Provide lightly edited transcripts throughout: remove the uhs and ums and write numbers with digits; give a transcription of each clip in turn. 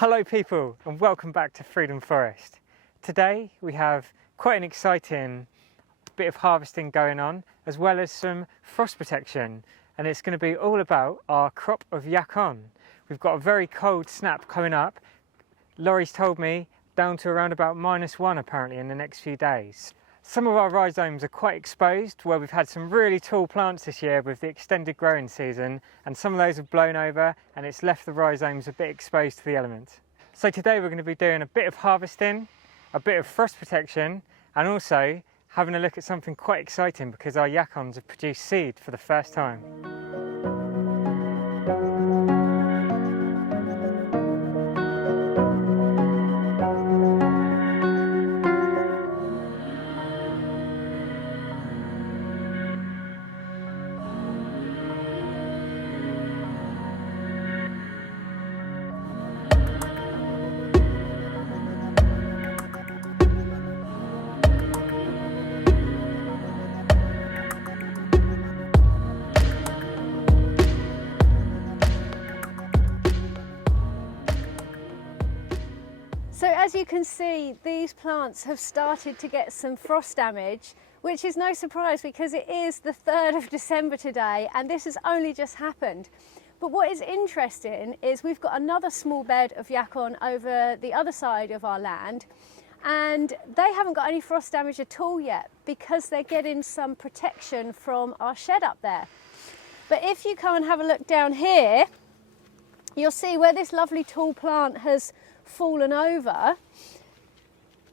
Hello people, and welcome back to Freedom Forest. Today we have quite an exciting bit of harvesting going on, as well as some frost protection, and it's going to be all about our crop of YACON. We've got a very cold snap coming up. Laurie's told me down to around about -1 apparently in the next few days. Some of our rhizomes are quite exposed, where we've had some really tall plants this year with the extended growing season, and some of those have blown over and it's left the rhizomes a bit exposed to the elements. So today we're going to be doing a bit of harvesting, a bit of frost protection, and also having a look at something quite exciting because our YACONs have produced seed for the first time. So as you can see, these plants have started to get some frost damage, which is no surprise because it is the 3rd of December today and this has only just happened. But what is interesting is we've got another small bed of YACON over the other side of our land, and they haven't got any frost damage at all yet because they're getting some protection from our shed up there. But if you come and have a look down here, you'll see where this lovely tall plant has fallen over.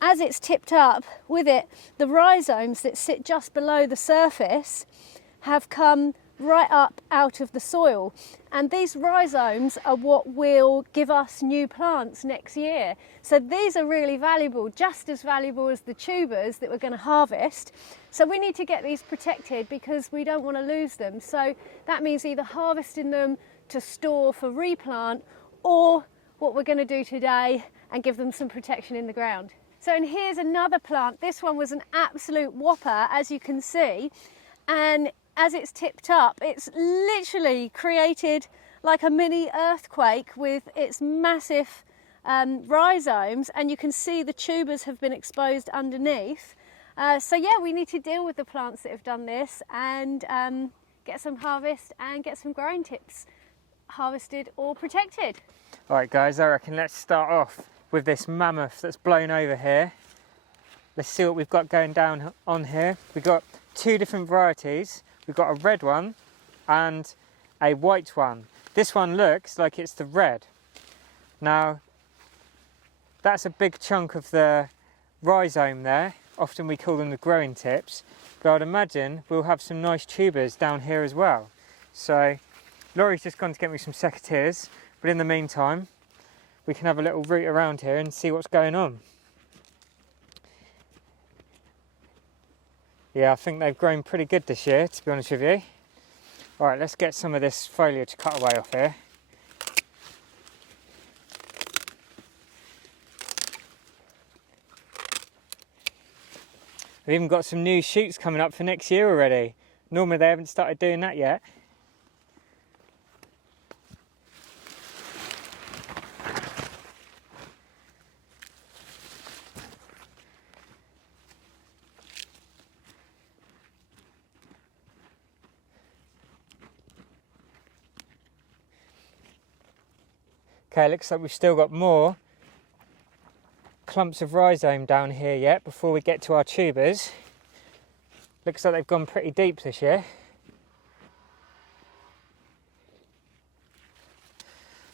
As it's tipped up with it, the rhizomes that sit just below the surface have come right up out of the soil, and these rhizomes are what will give us new plants next year. So these are really valuable, just as valuable as the tubers that we're going to harvest. So we need to get these protected because we don't want to lose them. So that means either harvesting them to store for replant, or what we're going to do today and give them some protection in the ground. So, and here's another plant. This one was an absolute whopper, as you can see, and as it's tipped up, it's literally created like a mini earthquake with its massive rhizomes, and you can see the tubers have been exposed underneath. So yeah, we need to deal with the plants that have done this and get some harvest and get some growing tips harvested or protected. Alright guys, I reckon let's start off with this mammoth that's blown over here. Let's see what we've got going down on here. We've got two different varieties. We've got a red one and a white one. This one looks like it's the red. Now, that's a big chunk of the rhizome there. Often we call them the growing tips, but I'd imagine we'll have some nice tubers down here as well. So Laurie's just gone to get me some secateurs, but in the meantime, we can have a little root around here and see what's going on. Yeah, I think they've grown pretty good this year, to be honest with you. All right, let's get some of this foliage cut away off here. We've even got some new shoots coming up for next year already. Normally they haven't started doing that yet. Okay, looks like we've still got more clumps of rhizome down here yet before we get to our tubers. Looks like they've gone pretty deep this year.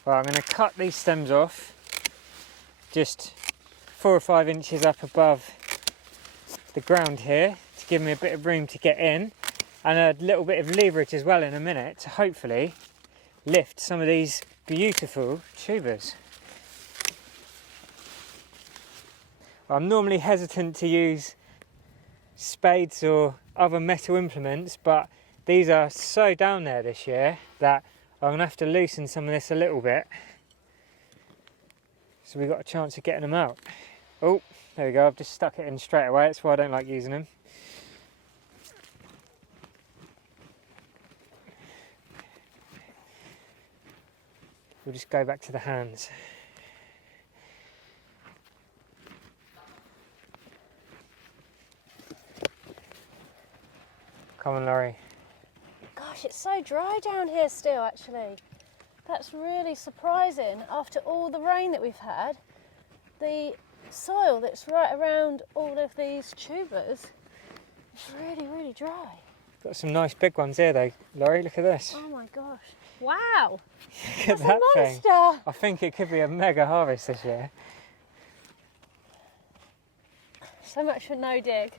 Well, I'm going to cut these stems off just 4 or 5 inches up above the ground here to give me a bit of room to get in, and a little bit of leverage as well in a minute to hopefully lift some of these beautiful tubers. I'm normally hesitant to use spades or other metal implements, but these are so down there this year that I'm going to have to loosen some of this a little bit so we've got a chance of getting them out. Oh, there we go, I've just stuck it in straight away, that's why I don't like using them. We'll just go back to the hands. Come on, Laurie. Gosh, it's so dry down here still, actually. That's really surprising. After all the rain that we've had, the soil that's right around all of these tubers is really, really dry. Got some nice big ones here though, Laurie, look at this. Oh my gosh. Wow! Look at That's that a thing. monster! I think it could be a mega harvest this year. So much for no dig.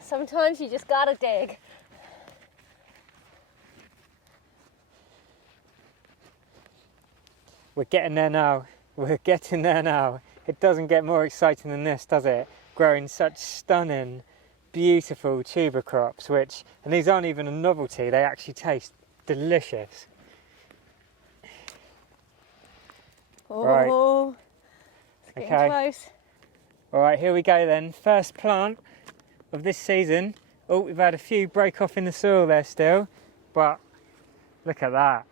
Sometimes you just gotta dig. We're getting there now. We're getting there now. It doesn't get more exciting than this, does it? Growing such stunning, beautiful tuber crops, and these aren't even a novelty, they actually taste delicious. Oh, it's getting close. All right, here we go then. First plant of this season. Oh, we've had a few break off in the soil there still, but look at that.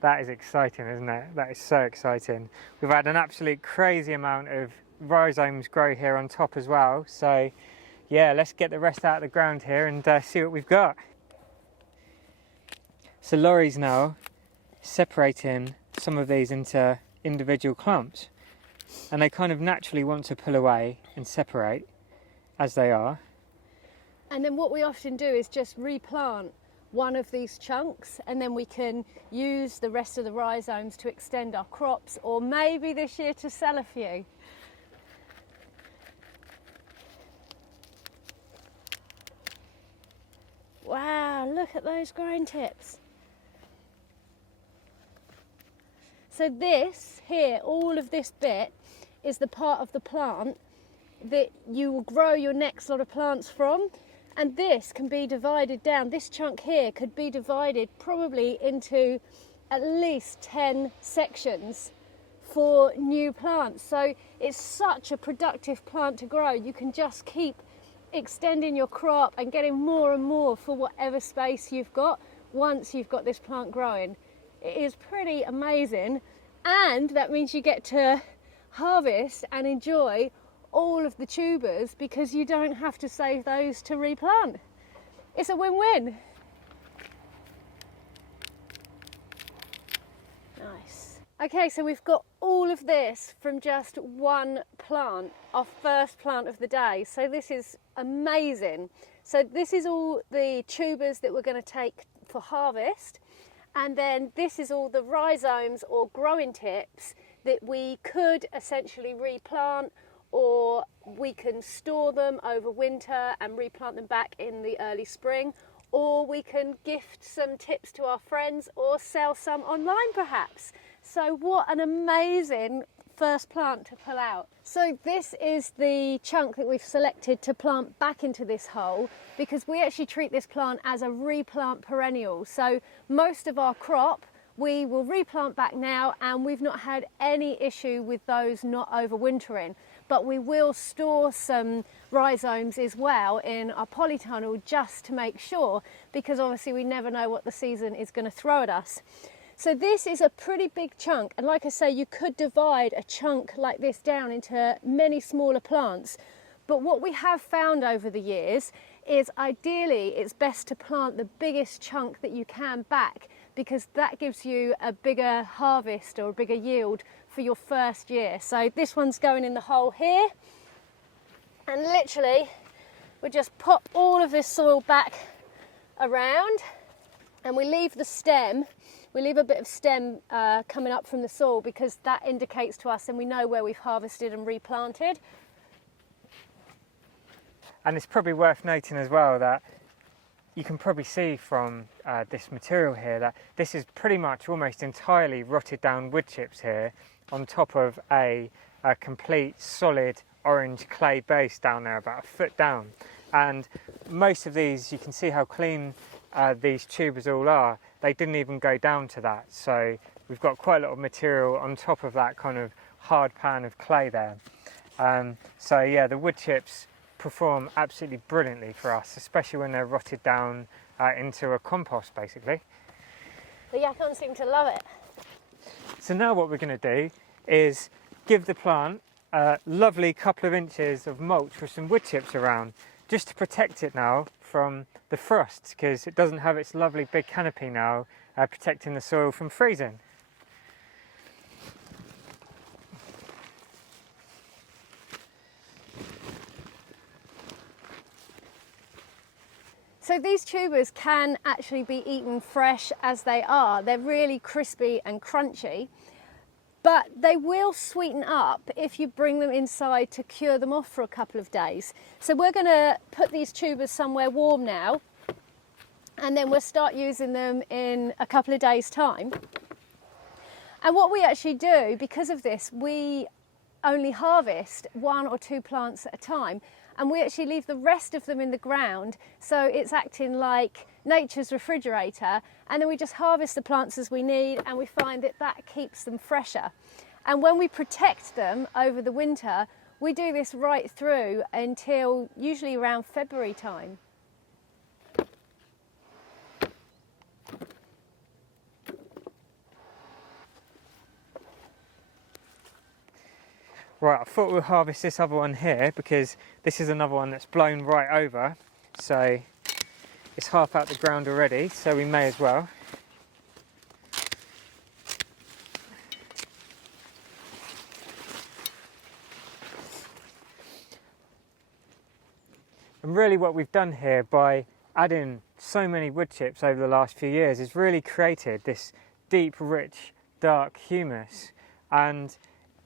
That is exciting, isn't it? That is so exciting. We've had an absolute crazy amount of rhizomes grow here on top as well. So yeah, let's get the rest out of the ground here and see what we've got. So Laurie's now separating some of these into individual clumps, and they kind of naturally want to pull away and separate as they are. And then what we often do is just replant one of these chunks, and then we can use the rest of the rhizomes to extend our crops, or maybe this year to sell a few. Wow, look at those growing tips. So this here, all of this bit, is the part of the plant that you will grow your next lot of plants from. And this can be divided down. This chunk here could be divided probably into at least 10 sections for new plants. So it's such a productive plant to grow. You can just keep extending your crop and getting more and more for whatever space you've got once you've got this plant growing. It is pretty amazing, and that means you get to harvest and enjoy all of the tubers because you don't have to save those to replant. It's a win-win. Nice. Okay, so we've got all of this from just one plant, our first plant of the day. So this is amazing. So this is all the tubers that we're going to take for harvest. And then this is all the rhizomes or growing tips that we could essentially replant, or we can store them over winter and replant them back in the early spring, or we can gift some tips to our friends or sell some online perhaps. So what an amazing first plant to pull out. So this is the chunk that we've selected to plant back into this hole, because we actually treat this plant as a replant perennial. So most of our crop we will replant back now, and we've not had any issue with those not overwintering. But we will store some rhizomes as well in our polytunnel just to make sure, because obviously we never know what the season is going to throw at us. So this is a pretty big chunk, and like I say, you could divide a chunk like this down into many smaller plants. But what we have found over the years is ideally it's best to plant the biggest chunk that you can back, because that gives you a bigger harvest or a bigger yield for your first year. So this one's going in the hole here, and literally we just pop all of this soil back around, and we leave the stem. We leave a bit of stem coming up from the soil, because that indicates to us and we know where we've harvested and replanted. And it's probably worth noting as well that you can probably see from this material here that this is pretty much almost entirely rotted down wood chips here on top of a complete solid orange clay base down there, about a foot down. And most of these, you can see how clean these tubers all are. They didn't even go down to that. So we've got quite a lot of material on top of that kind of hard pan of clay there. So yeah, the wood chips perform absolutely brilliantly for us, especially when they're rotted down into a compost basically. The yacons seem to love it. So now what we're going to do is give the plant a lovely couple of inches of mulch with some wood chips around. just to protect it now from the frost, because it doesn't have its lovely big canopy now protecting the soil from freezing. So these tubers can actually be eaten fresh as they are. They're really crispy and crunchy, but they will sweeten up if you bring them inside to cure them off for a couple of days. So we're going to put these tubers somewhere warm now, and then we'll start using them in a couple of days' time. And what we actually do, because of this, we only harvest 1 or 2 plants at a time, and we actually leave the rest of them in the ground, so it's acting like nature's refrigerator, and then we just harvest the plants as we need, and we find that that keeps them fresher. And when we protect them over the winter, we do this right through until usually around February time. Right, I thought we'll harvest this other one here because this is another one that's blown right over, so it's half out the ground already, so we may as well. And really what we've done here by adding so many wood chips over the last few years is really created this deep, rich, dark humus, and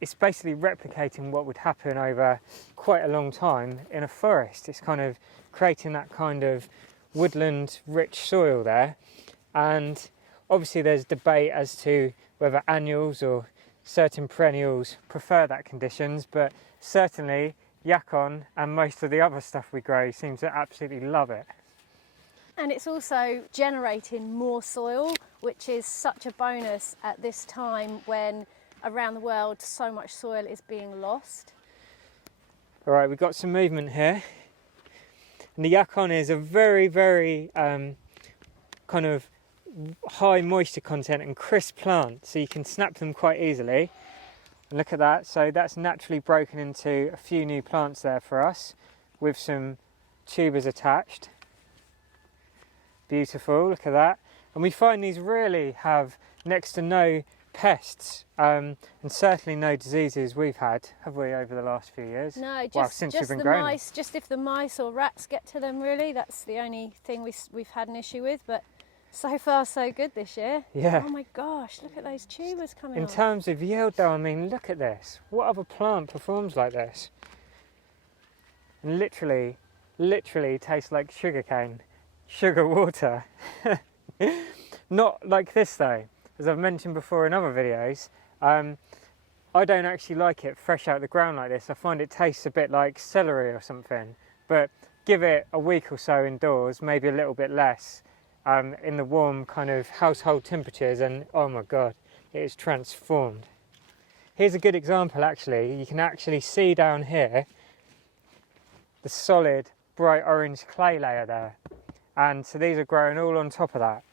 it's basically replicating what would happen over quite a long time in a forest. It's kind of creating that kind of woodland rich soil there, and obviously there's debate as to whether annuals or certain perennials prefer that conditions, but certainly YACON and most of the other stuff we grow seem to absolutely love it. And it's also generating more soil, which is such a bonus at this time when around the world so much soil is being lost. All right, we've got some movement here. And the YACON is a very, very kind of high moisture content and crisp plant, so you can snap them quite easily. And look at that, so that's naturally broken into a few new plants there for us with some tubers attached. Beautiful, look at that. And we find these really have next to no pests and certainly no diseases we've had, have we, over the last few years? No, Since just we've been the growing mice, just if the mice or rats get to them, really, that's the only thing we've had an issue with, but so far so good this year. Yeah. Oh my gosh, look at those tubers coming In off. terms of yield though, I mean, look at this. What other plant performs like this? And literally tastes like sugarcane, sugar water. Not like this though. As I've mentioned before in other videos, I don't actually like it fresh out of the ground like this. I find it tastes a bit like celery or something. But give it a week or so indoors, maybe a little bit less, in the warm kind of household temperatures, and oh my god, it is transformed. Here's a good example actually. You can actually see down here the solid bright orange clay layer there. And so these are growing all on top of that.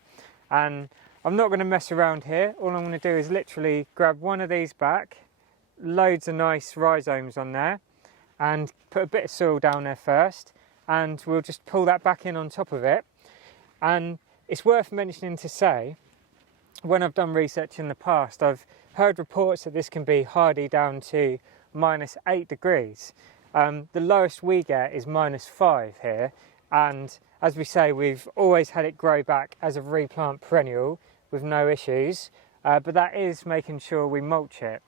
And I'm not going to mess around here. All I'm going to do is literally grab one of these back, loads of nice rhizomes on there, and put a bit of soil down there first, and we'll just pull that back in on top of it. And it's worth mentioning to say, when I've done research in the past, I've heard reports that this can be hardy down to -8 degrees. The lowest we get is -5 here, and as we say, we've always had it grow back as a replant perennial with no issues, but that is making sure we mulch it.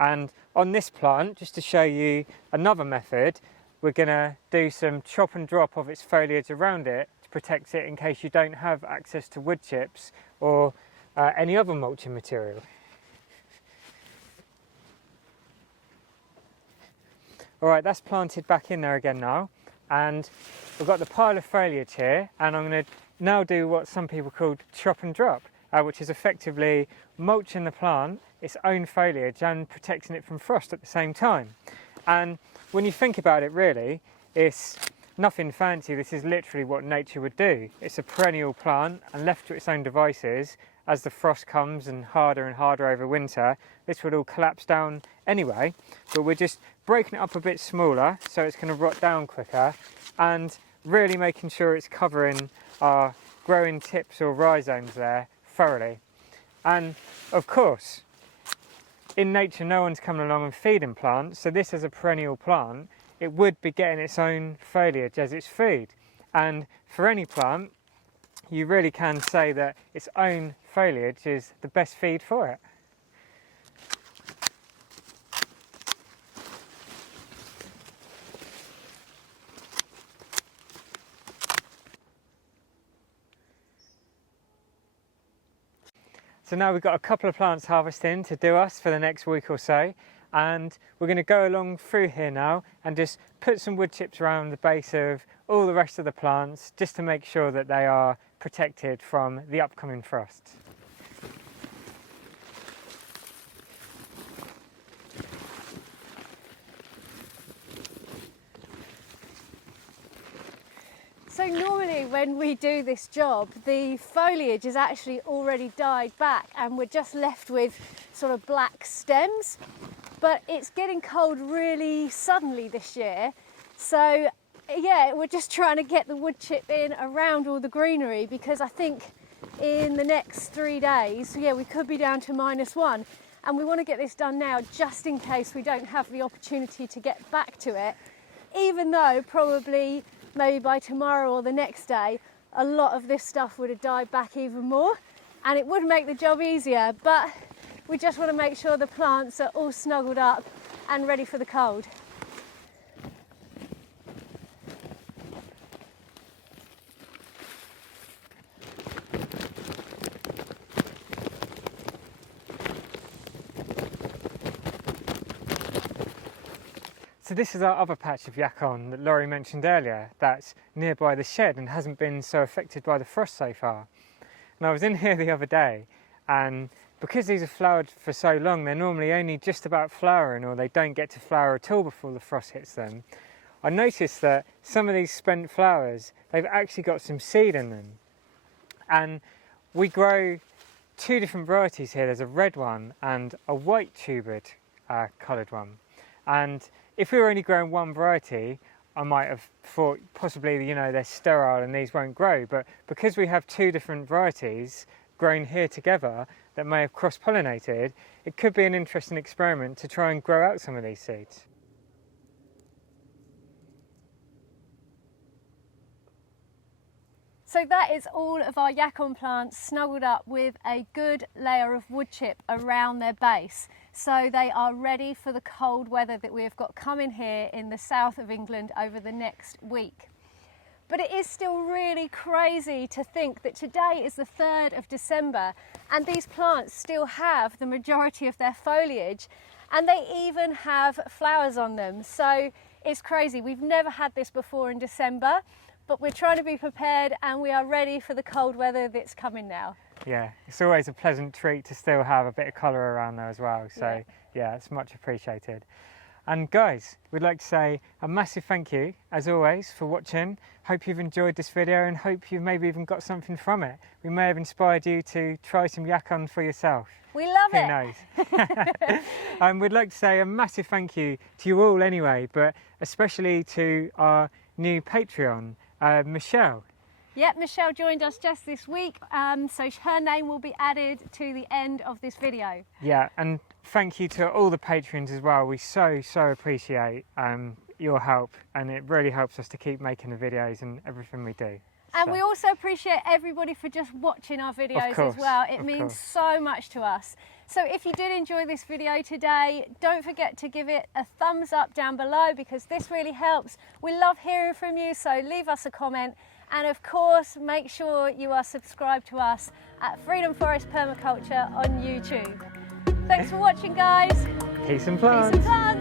And on this plant, just to show you another method, we're going to do some chop and drop of its foliage around it to protect it in case you don't have access to wood chips or any other mulching material. Alright, that's planted back in there again now, and we've got the pile of foliage here, and I'm going to now do what some people call chop and drop, which is effectively mulching the plant, its own foliage, and protecting it from frost at the same time. And when you think about it, really, it's nothing fancy. This is literally what nature would do. It's a perennial plant, and left to its own devices, as the frost comes and harder over winter, this would all collapse down anyway, but we're just breaking it up a bit smaller so it's going to rot down quicker, and really making sure it's covering our growing tips or rhizomes there thoroughly. And of course, in nature no one's coming along and feeding plants, so this is a perennial plant, it would be getting its own foliage as its food. And for any plant, you really can say that its own foliage is the best feed for it. So now we've got a couple of plants harvesting to do us for the next week or so, and we're going to go along through here now and just put some wood chips around the base of all the rest of the plants, just to make sure that they are protected from the upcoming frosts. So normally when we do this job, the foliage is actually already died back and we're just left with sort of black stems. But it's getting cold really suddenly this year. So yeah, we're just trying to get the wood chip in around all the greenery, because I think in the next 3 days, yeah, we could be down to -1. And we want to get this done now just in case we don't have the opportunity to get back to it, even though probably maybe by tomorrow or the next day, a lot of this stuff would have died back even more, and it would make the job easier, but we just want to make sure the plants are all snuggled up and ready for the cold. So this is our other patch of YACON that Laurie mentioned earlier, that's nearby the shed and hasn't been so affected by the frost so far. And I was in here the other day, and because these are flowered for so long, they're normally only just about flowering, or they don't get to flower at all before the frost hits them. I noticed that some of these spent flowers, they've actually got some seed in them. And we grow 2 different varieties here. There's a red one and a white tubered coloured one. And if we were only growing one variety, I might have thought possibly, you know, they're sterile and these won't grow. But because we have 2 different varieties grown here together that may have cross-pollinated, it could be an interesting experiment to try and grow out some of these seeds. So that is all of our YACON plants snuggled up with a good layer of wood chip around their base. So they are ready for the cold weather that we have got coming here in the south of England over the next week. But it is still really crazy to think that today is the 3rd of December and these plants still have the majority of their foliage, and they even have flowers on them. So it's crazy. We've never had this before in December, but we're trying to be prepared and we are ready for the cold weather that's coming now. Yeah, it's always a pleasant treat to still have a bit of colour around there as well. So yeah, it's much appreciated. And guys, we'd like to say a massive thank you, as always, for watching. Hope you've enjoyed this video and hope you've maybe even got something from it. We may have inspired you to try some YACON for yourself. We love it. Who knows? And we'd like to say a massive thank you to you all anyway, but especially to our new Patreon, Michelle. Yep, Michelle joined us just this week, so her name will be added to the end of this video. Yeah, and thank you to all the patrons as well. We so appreciate your help, and it really helps us to keep making the videos and everything we do. And we also appreciate everybody for just watching our videos as well. It means so much to us. So if you did enjoy this video today, don't forget to give it a thumbs up down below, because this really helps. We love hearing from you, so leave us a comment. And of course, make sure you are subscribed to us at Freedom Forest Permaculture on YouTube. Thanks for watching, guys. Peace and plants. Peace and plants.